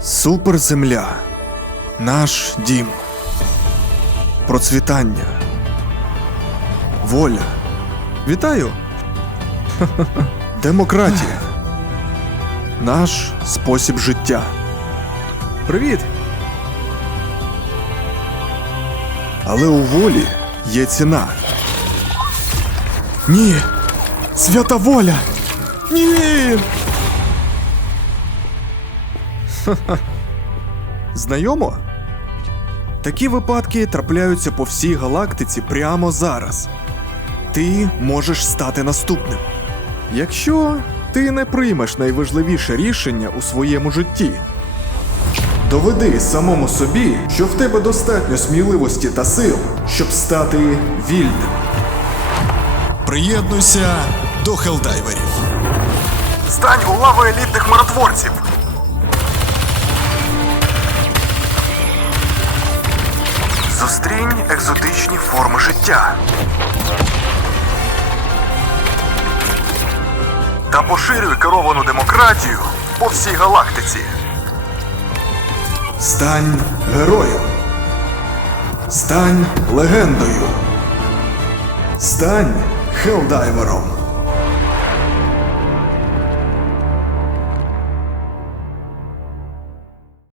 Суперземля. Наш дім. Процвітання. Воля. Вітаю. Демократія. Наш спосіб життя. Привіт. Але у волі є ціна. Ні. Свята воля. Ні. Знайомо? Такі випадки трапляються по всій галактиці прямо зараз. Ти можеш стати наступним. Якщо ти не приймеш найважливіше рішення у своєму житті. Доведи самому собі, що в тебе достатньо сміливості та сил, щоб стати вільним. Приєднуйся до хелдайверів. Стань у лаву елітних миротворців. Зустрінь екзотичні форми життя. Та поширюй керовану демократію по всій галактиці. Стань героєм. Стань легендою. Стань хелдайвером.